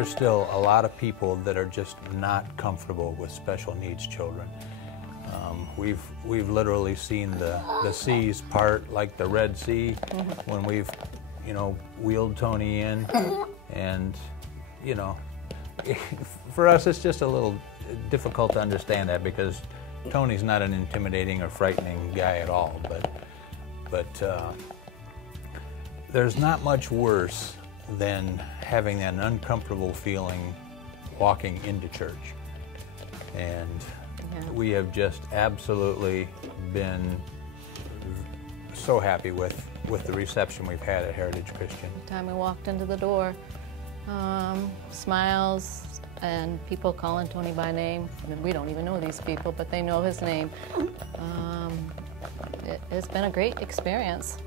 there's still a lot of people that are just not comfortable with special needs children. We've literally seen the seas part like the Red Sea when we've, you know, wheeled Tony in, and, you know, for us it's just a little difficult to understand that, because Tony's not an intimidating or frightening guy at all, but there's not much worse than having an uncomfortable feeling walking into church. And we have just absolutely been so happy with the reception we've had at Heritage Christian. The time we walked into the door, smiles and people calling Tony by name. I mean, we don't even know these people, but they know his name. It's been a great experience.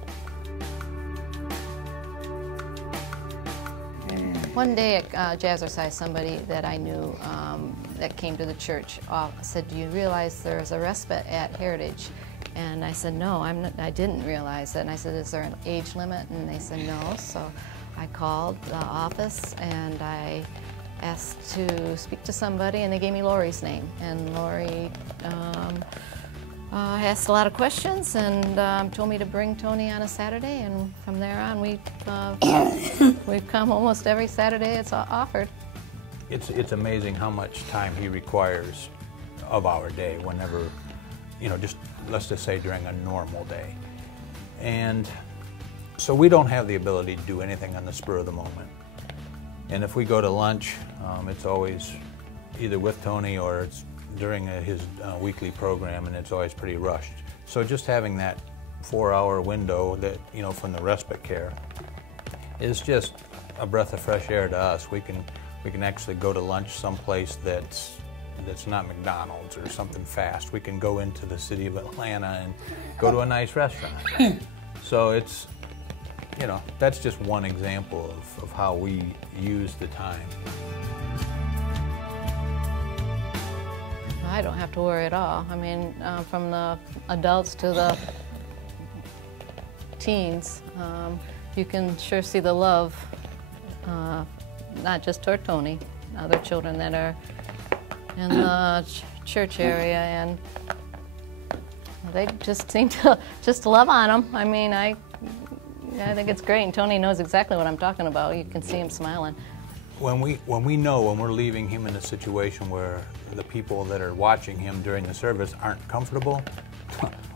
One day at Jazzercise, somebody that I knew that came to the church said, "Do you realize there's a respite at Heritage?" And I said, "No, I didn't realize it." And I said, "Is there an age limit?" And they said, "No." So I called the office and I asked to speak to somebody, and they gave me Lori's name. And Lori asked a lot of questions and told me to bring Tony on a Saturday, and from there on we've come almost every Saturday it's offered. It's amazing how much time he requires of our day whenever, you know, just let's just say during a normal day. And so we don't have the ability to do anything on the spur of the moment. And if we go to lunch, it's always either with Tony or it's during his weekly program, and it's always pretty rushed. So just having that 4-hour window that, you know, from the respite care is just a breath of fresh air to us. We can actually go to lunch someplace that's not McDonald's or something fast. We can go into the city of Atlanta and go to a nice restaurant. So it's, you know, that's just one example of how we use the time. I don't have to worry at all. I mean, from the adults to the teens, you can sure see the love, not just toward Tony, other children that are in the church area, and they just seem to just love on him. I mean, I think it's great, and Tony knows exactly what I'm talking about. You can see him smiling. When we're leaving him in a situation where the people that are watching him during the service aren't comfortable,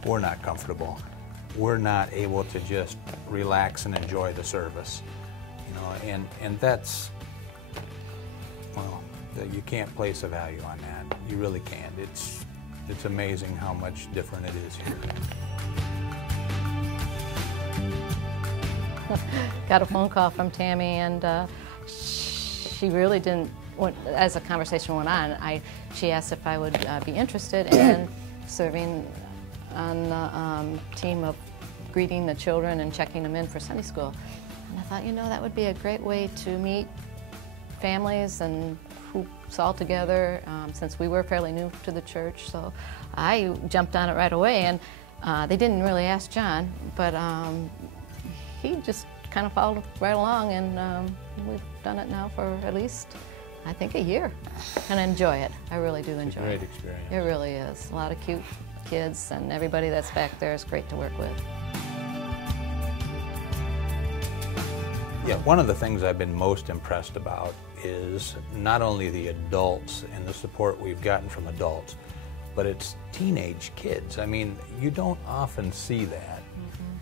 we're not comfortable. We're not able to just relax and enjoy the service, you know, and that's, well, you can't place a value on that. You really can't. It's amazing how much different it is here. Got a phone call from Tammy, and she really didn't, as the conversation went on, she asked if I would be interested in serving on the team of greeting the children and checking them in for Sunday school. And I thought, you know, that would be a great way to meet families and who's all together, since we were fairly new to the church. So I jumped on it right away, and they didn't really ask John, but he just kind of followed right along, and we've done it now for at least, I think, a year, and I enjoy it. I really do enjoy it. It's a great experience. It really is. A lot of cute kids, and everybody that's back there is great to work with. Yeah, one of the things I've been most impressed about is not only the adults and the support we've gotten from adults, but it's teenage kids. I mean, you don't often see that.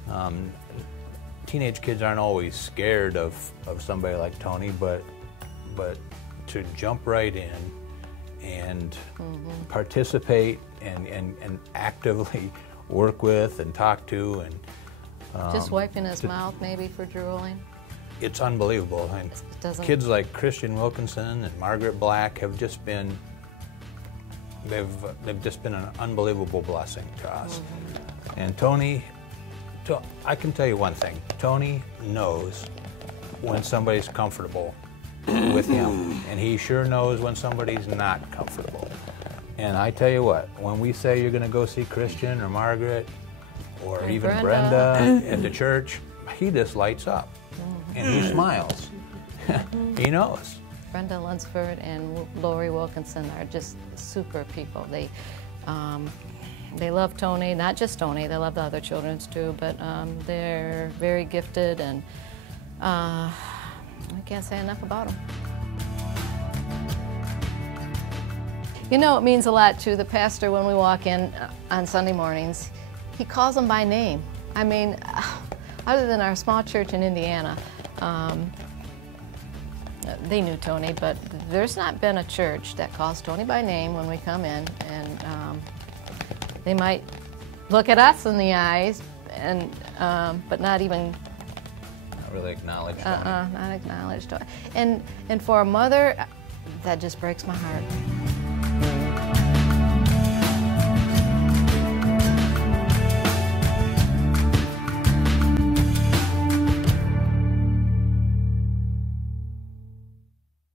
Mm-hmm. Teenage kids aren't always scared of somebody like Tony, but to jump right in and participate and actively work with and talk to, and just wiping his mouth maybe for drooling. It's unbelievable. And kids like Christian Wilkinson and Margaret Black have just been, they've just been an unbelievable blessing to us. Mm-hmm. And Tony, I can tell you one thing, Tony knows when somebody's comfortable with him, and he sure knows when somebody's not comfortable. And I tell you what, when we say you're going to go see Christian or Margaret or and even Brenda at the church, he just lights up and he smiles. He knows. Brenda Lunsford and Lori Wilkinson are just super people. They love Tony, not just Tony, they love the other children too, but they're very gifted, and I can't say enough about them. You know, it means a lot to the pastor when we walk in on Sunday mornings. He calls them by name. I mean, other than our small church in Indiana, they knew Tony, but there's not been a church that calls Tony by name when we come in, and they might look at us in the eyes, and but not even Not really acknowledge Tony. not acknowledge Tony. And for a mother, that just breaks my heart.